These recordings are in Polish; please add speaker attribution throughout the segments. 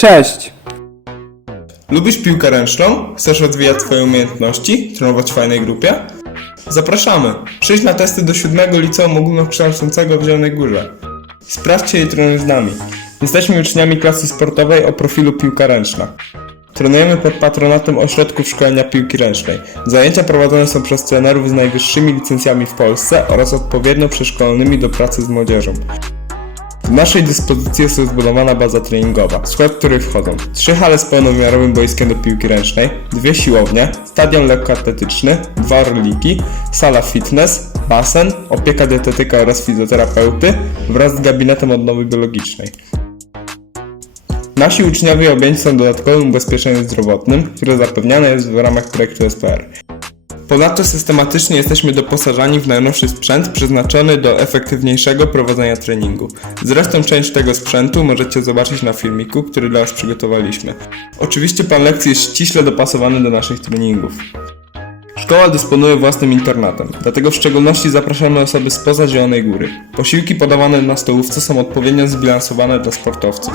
Speaker 1: Cześć!
Speaker 2: Lubisz piłkę ręczną? Chcesz rozwijać swoje umiejętności? Trenować w fajnej grupie? Zapraszamy! Przyjdź na testy do siódmego liceum ogólnokształcącego w Zielonej Górze. Sprawdźcie i trenuj z nami. Jesteśmy uczniami klasy sportowej o profilu piłka ręczna. Trenujemy pod patronatem ośrodków szkolenia piłki ręcznej. Zajęcia prowadzone są przez trenerów z najwyższymi licencjami w Polsce oraz odpowiednio przeszkolonymi do pracy z młodzieżą. W naszej dyspozycji jest rozbudowana baza treningowa, w skład której wchodzą trzy hale z pełnowymiarowym boiskiem do piłki ręcznej, dwie siłownie, stadion lekkoatletyczny, dwa orliki, sala fitness, basen, opieka dietetyka oraz fizjoterapeuty wraz z gabinetem odnowy biologicznej. Nasi uczniowie objęci są dodatkowym ubezpieczeniem zdrowotnym, które zapewniane jest w ramach projektu SPR. Ponadto systematycznie jesteśmy doposażani w najnowszy sprzęt przeznaczony do efektywniejszego prowadzenia treningu. Zresztą część tego sprzętu możecie zobaczyć na filmiku, który dla Was przygotowaliśmy. Oczywiście plan lekcji jest ściśle dopasowany do naszych treningów. Szkoła dysponuje własnym internatem, dlatego w szczególności zapraszamy osoby spoza Zielonej Góry. Posiłki podawane na stołówce są odpowiednio zbilansowane dla sportowców.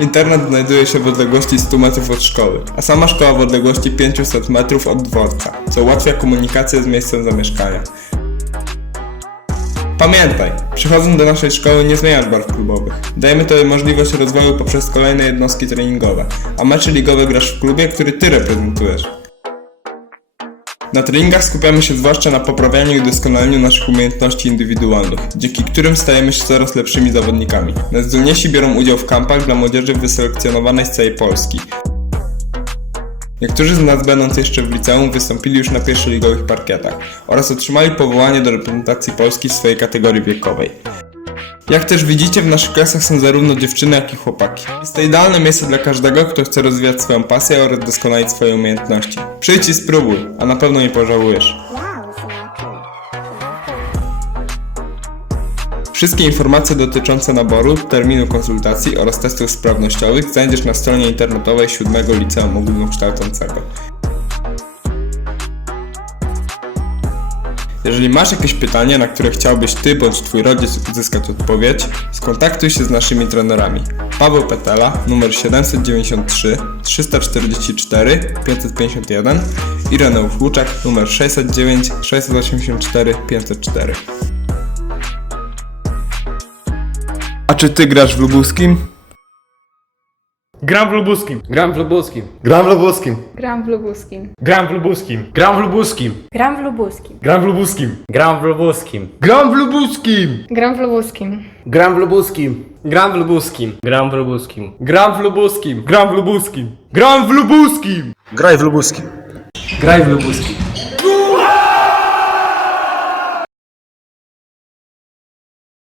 Speaker 2: Internet znajduje się w odległości 100 metrów od szkoły, a sama szkoła w odległości 500 metrów od dworca, co ułatwia komunikację z miejscem zamieszkania. Pamiętaj, przychodząc do naszej szkoły nie zmieniasz barw klubowych. Dajemy Tobie możliwość rozwoju poprzez kolejne jednostki treningowe, a mecze ligowe grasz w klubie, który Ty reprezentujesz. Na treningach skupiamy się zwłaszcza na poprawianiu i doskonaleniu naszych umiejętności indywidualnych, dzięki którym stajemy się coraz lepszymi zawodnikami. Najzdolniejsi biorą udział w kampach dla młodzieży wyselekcjonowanej z całej Polski. Niektórzy z nas będąc jeszcze w liceum wystąpili już na pierwszoligowych parkietach oraz otrzymali powołanie do reprezentacji Polski w swojej kategorii wiekowej. Jak też widzicie, w naszych klasach są zarówno dziewczyny, jak i chłopaki. Jest to idealne miejsce dla każdego, kto chce rozwijać swoją pasję oraz doskonalić swoje umiejętności. Przyjdź i spróbuj, a na pewno nie pożałujesz. Wszystkie informacje dotyczące naboru, terminu konsultacji oraz testów sprawnościowych znajdziesz na stronie internetowej 7 Liceum Ogólnokształcącego. Jeżeli masz jakieś pytanie, na które chciałbyś Ty bądź Twój rodzic uzyskać odpowiedź, skontaktuj się z naszymi trenerami. Paweł Petela, numer 793 344 551 i Renał Włóczak, numer 609 684 504. A czy Ty grasz w lubuskim?
Speaker 3: Gram w lubuskim.
Speaker 4: Gram w lubuskim.
Speaker 5: Gram w Lubuskim.
Speaker 6: Gram w lubuskim.
Speaker 3: Gram w lubuskim. Gram w lubuskim.
Speaker 6: Gram w lubuskim.
Speaker 3: Gram w lubuskim.
Speaker 4: Gram w lubuskim.
Speaker 3: Gram w lubuskim.
Speaker 6: Gram w lubuskim.
Speaker 4: Gram w lubuskim. Gram w lubuskim. Gram w lubuskim. Gram w lubuskim.
Speaker 3: Gram w lubuskim. Gram w lubuskim.
Speaker 5: Graj w Lubuskim.
Speaker 4: Graj w lubuskim.